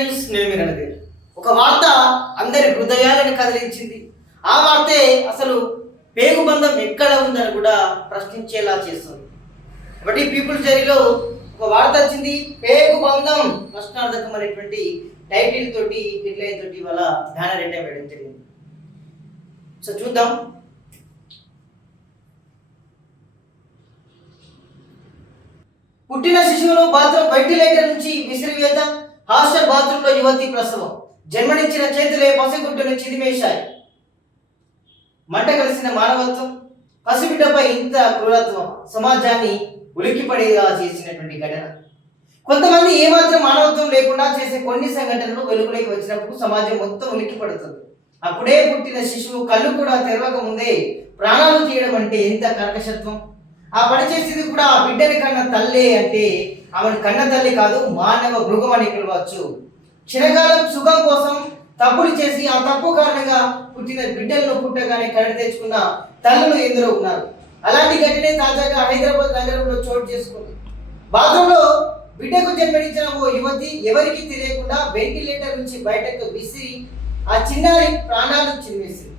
News నేను మీరన్నది ఒక వార్త అందరి హృదయాలను కదిలించింది. ఆ వార్తే అసలు పేగుబంధం ఎక్కడ ఉందని కూడా ప్రశ్నించేలా చేస్తుంది. కాబట్టి పీపుల్ జరీలో ఒక వార్త వచ్చింది, పేగుబంధం ప్రశ్నార్థకం అనేటువంటి టైటిల్ తోటి హెడ్లైన్ తోటి ఇవాళ బ్యానర్ రేట్ వేయడం జరిగింది. సో చూద్దాం. పుట్టిన శిశువును బాత్రూమ్ వెంటిలేటర్ నుంచి విసిరివేత, హాస్టల్ బాత్రూంలో యువతి ప్రసవం, జన్మనిచ్చిన చేతులే పసిగుడ్డును చిదిమేశాయి. మంట కలిసిన మానవత్వం, పసిబిడ్డపై ఇంత క్రూరత్వం సమాజాన్ని ఉలిక్కిపడేలా చేసినటువంటి ఘటన. కొంతమంది ఏమాత్రం మానవత్వం లేకుండా చేసే కొన్ని సంఘటనలు వెలుగులోకి వచ్చినప్పుడు సమాజం మొత్తం ఉలిక్కిపడుతుంది. అప్పుడే పుట్టిన శిశువు కళ్ళు కూడా తెరవక ముందే ప్రాణాలు తీయడం అంటే ఎంత కర్కశత్వం. ఆ పని చేసేది కూడా ఆ బిడ్డని కన్న తల్లే అంటే ఆమెను కన్న తల్లి కాదు, మానవ మృగం అని పిలవచ్చు. క్షణకాలం సుఖం కోసం తప్పులు చేసి ఆ తప్పు కారణంగా పుట్టిన బిడ్డలను పుట్టగానే కరెంట్ తెచ్చుకున్న తల్లులు ఎందరో ఉన్నారు. అలాంటి ఘటనే తాజాగా హైదరాబాద్ నగరంలో చోటు చేసుకుంది. బాత్రూంలో బిడ్డకు జన్మనిచ్చిన ఓ యువతి ఎవరికి తెలియకుండా వెంటిలేటర్ నుంచి బయటకు విసిరి ఆ చిన్నారి ప్రాణాలు చిన్నేసింది.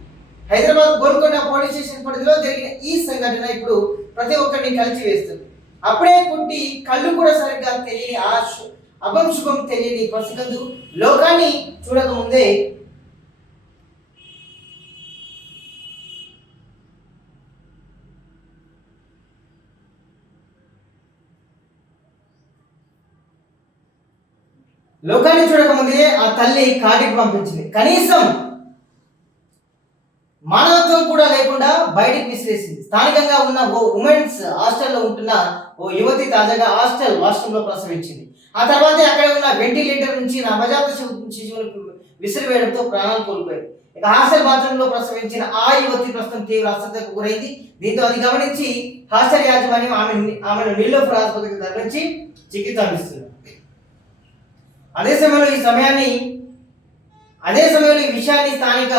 హైదరాబాద్ గోల్కొండ పోలీస్ స్టేషన్ పరిధిలో జరిగిన ఈ సంఘటన ఇప్పుడు ప్రతి ఒక్కరిని కలిచివేస్తుంది. అప్పుడే పుట్టి కళ్ళు కూడా సరిగ్గా తెలియని ఆ అభంశుభం తెలియని పసికందు లోకాన్ని చూడకముందే ఆ తల్లి కాటికి పంపించింది. కనీసం మానవత్వం కూడా లేకుండా బయటికి విసిరేసింది. స్థానికంగా ఉన్న ఓ ఉమెన్స్ హాస్టల్లో ఉంటున్న ఓ యువతి తాజాగా హాస్టల్ వాష్రూమ్లో ప్రసవించింది. ఆ తర్వాత అక్కడ ఉన్న వెంటిలేటర్ నుంచి నవజాత శిశువును విసిరివేయడంతో ప్రాణాలు కోల్పోయింది. ఇక హాస్టల్ బాత్రూంలో ప్రసవించిన ఆ యువతి ప్రస్తుతం తీవ్ర అస్వస్థతకు గురైంది. దీంతో అది గమనించి హాస్టల్ యాజమాన్యం ఆమెను నీలోఫర్ ఆసుపత్రికి తరలించి చికిత్స అందిస్తుంది. అదే సమయంలో ఈ విషయాన్ని స్థానిక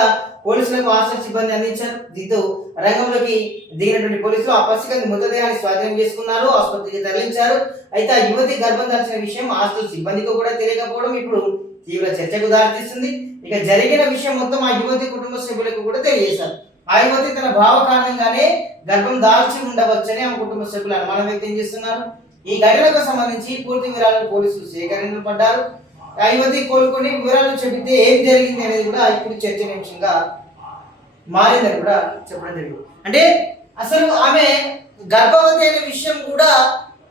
పోలీసులకు హాస్టల్ సిబ్బంది అందించారు. దీంతో రంగంలోకి దిగినటువంటి పోలీసులు ఆ పసికంది మృతదేహాన్ని స్వాధీనం చేసుకున్నారు, ఆసుపత్రికి తరలించారు. అయితే ఆ యువతి గర్భం దాల్చిన విషయం హాస్టల్ సిబ్బందికి కూడా తెలియకపోవడం ఇప్పుడు తీవ్ర చర్చకు దారితీస్తుంది. ఇక జరిగిన విషయం మొత్తం ఆ యువతి కుటుంబ సభ్యులకు కూడా తెలియజేశారు. ఆ యువతి తన భావ కారణంగానే గర్భం దాల్చి ఉండవచ్చని ఆమె కుటుంబ సభ్యులు అనుమానం వ్యక్తం చేస్తున్నారు. ఈ ఘటనకు సంబంధించి పూర్తి వివరాలను పోలీసులు సేకరించబడ్డారు. ఆ యువతి కోలుకొని వివరాలు చెబితే ఏం జరిగింది అనేది కూడా ఇప్పుడు చర్చనీయాంశంగా మారిందని కూడా చెప్పడం జరిగింది. అంటే అసలు ఆమె గర్భవతి అనే విషయం కూడా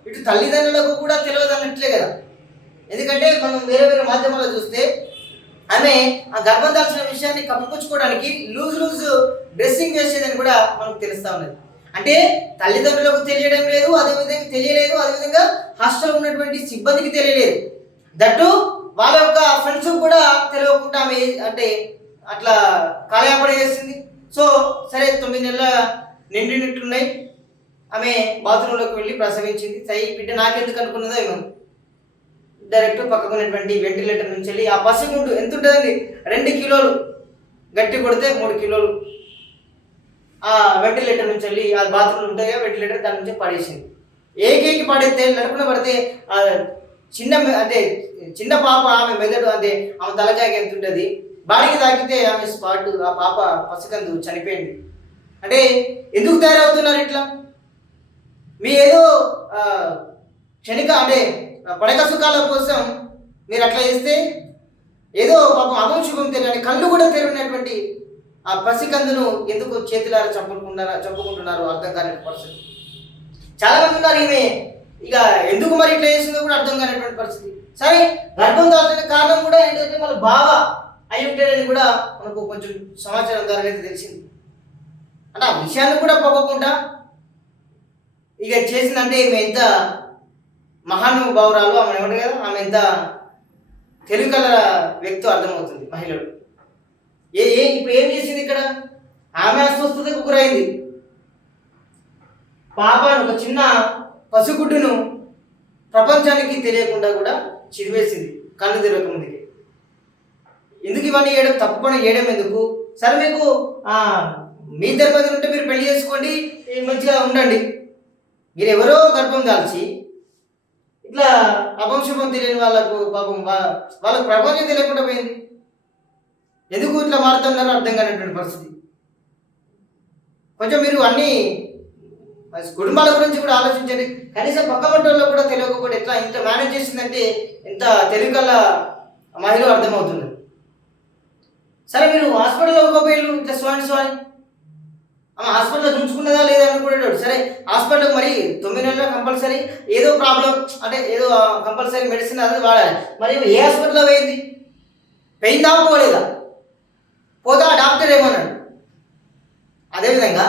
ఇటు తల్లిదండ్రులకు కూడా తెలియదు అన్నట్లే కదా. ఎందుకంటే మనం వేరే వేరే మాధ్యమాల్లో చూస్తే ఆమె ఆ గర్భం దాల్చిన విషయాన్ని కప్పిపుచ్చుకోవడానికి లూజ్ డ్రెస్సింగ్ వేసేదని కూడా మనకు తెలుస్తా ఉన్నది. అంటే తల్లిదండ్రులకు తెలియడం లేదు, అదేవిధంగా తెలియలేదు, అదేవిధంగా హాస్టల్లో ఉన్నటువంటి సిబ్బందికి తెలియలేదు. దట్టు వాళ్ళ యొక్క ఫ్రెండ్స్ కూడా తెలియకుండా ఆమె అంటే అట్లా కాలయాపన చేస్తుంది. సో సరే 9 నెలల నిండినట్టున్నాయి, ఆమె బాత్రూంలోకి వెళ్ళి ప్రసవించింది. సై బిడ్డ నాకెందుకు అనుకున్నదో ఏమో డైరెక్ట్ పక్కకున్నటువంటి వెంటిలేటర్ నుంచి వెళ్ళి ఆ పసిగుండు ఎంత ఉంటుందండి, 2 కిలోలు గట్టి కొడితే 3 కిలోలు ఆ వెంటిలేటర్ నుంచి వెళ్ళి ఆ బాత్రూంలో ఉంటాయి వెంటిలేటర్, దాని నుంచి పడేసింది. ఏకేకి పడితే నడుపున పడితే చిన్న పాప ఆమె మెదడు అంటే ఆమె తలకాయకి ఎంత ఉంటుంది, బాడీకి తాకితే ఆమె స్పాట్ ఆ పాప పసికందు చనిపోయింది. అంటే ఎందుకు తయారవుతున్నారు ఇట్లా? మీ ఏదో క్షణిక అంటే పడక సుఖాల కోసం మీరు అట్లా చేస్తే ఏదో పాపం అభంశుభం తెలియని కళ్ళు కూడా తెరిగినటువంటి ఆ పసికందును ఎందుకు చేతులారా చంపుకుంటున్నారు అర్థం కాని పరిస్థితి. చాలా మంది ఉన్నారు. ఈమె ఇక ఎందుకు మరి ఇట్లా చేసిందో కూడా అర్థం కానిటువంటి పరిస్థితి. సరే గర్భం దాల్చిన కారణం కూడా ఏంటంటే వాళ్ళ బావ అయి ఉంటేనేది కూడా మనకు కొంచెం సమాచారం ద్వారా అయితే తెలిసింది. అంటే ఆ విషయాన్ని కూడా పోకుండా ఇక చేసిందంటే ఈమె ఎంత మహానుభావురాలు, ఆమె ఏమంటారు కదా, ఆమె ఎంత తెలివి కల వ్యక్తి అర్థమవుతుంది మహిళలు. ఇప్పుడు ఏం చేసింది ఇక్కడ? ఆమె అస్వస్థతకు గురైంది. పాపను ఒక చిన్న పసిగుడ్డును ప్రపంచానికి తెలియకుండా కూడా చిరివేసింది కళ్ళు తెరవక ముందుకి. ఎందుకు ఇవన్నీ చేయడం? తప్పు పని చేయడం ఎందుకు? సరే మీకు మీ ధర్మది ఉంటే మీరు పెళ్లి చేసుకోండి, మంచిగా ఉండండి. మీరు ఎవరో గర్భం దాల్చి ఇట్లా అపంశుభం తెలియని వాళ్ళకు పాపం వాళ్ళకు ప్రపంచం తెలియకుండా పోయింది. ఎందుకు ఇట్లా మారుతున్నారో అర్థం కానటువంటి పరిస్థితి. కొంచెం మీరు అన్ని కుటుంబాల గురించి కూడా ఆలోచించండి. కనీసం పక్క మట్టంలో కూడా తెలియకపోతే ఎట్లా ఇంత మేనేజ్ చేసిందంటే ఎంత తెలివికల్ల మహిళ అర్థమవుతుంది. సరే మీరు హాస్పిటల్లో పోయిళ్ళు ఇంత స్వామి ఆమె హాస్పిటల్లో చూసుకున్నదా లేదా అనుకునేటోడు. సరే హాస్పిటల్కి మరి 9 నెలల్లో కంపల్సరీ ఏదో ప్రాబ్లం అంటే ఏదో కంపల్సరీ మెడిసిన్ అది వాడాలి. మరి ఏ హాస్పిటల్లో పోయింది? పోయిందా పోలేదా? పోతే ఆ డాక్టర్ ఏమన్నాడు? అదేవిధంగా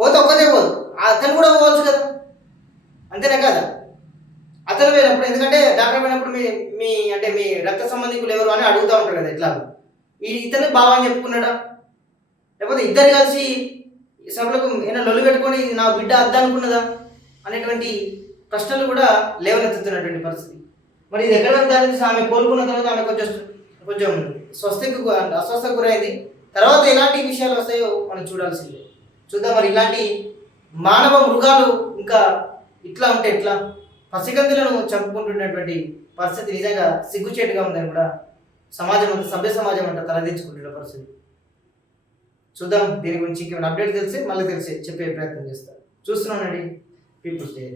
పోతే ఒక్కదే పోదు, అతను కూడా పోవచ్చు కదా, అంతేనా కదా? అతను పోయినప్పుడు ఎందుకంటే డాక్టర్ పోయినప్పుడు మీ మీ అంటే మీ రక్త సంబంధికులు ఎవరు అని అడుగుతూ ఉంటారు కదా, ఎట్లా ఇతను బాగా అని చెప్పుకున్నాడా? లేకపోతే ఇద్దరు కలిసి సభలకు ఏమైనా లొల్లు పెట్టుకొని నా బిడ్డ అద్దనుకున్నదా అనేటువంటి ప్రశ్నలు కూడా లేవనెత్తుతున్నటువంటి పరిస్థితి. మరి ఇది ఎక్కడ దాని ఆమె కోలుకున్న తర్వాత ఆమె కొంచెం అస్వస్థకు గురైంది. తర్వాత ఎలాంటి విషయాలు వస్తాయో మనం చూడాల్సిందే. చూద్దాం మరి ఇలాంటి మానవ మృగాలు ఇంకా ఇట్లా ఉంటే ఎట్లా? పసికందులను చంపుకుంటున్నటువంటి పరిస్థితి నిజంగా సిగ్గుచేటుగా ఉందని కూడా సమాజం అంతా, సభ్య సమాజం అంతా తలదించుకుంటున్న పరిస్థితి. చూద్దాం దీని గురించి ఇంకేమైనా అప్డేట్ తెలిసి మళ్ళీ చెప్పే ప్రయత్నం చేస్తారు. చూస్తున్నానండి పీపుల్స్ డే.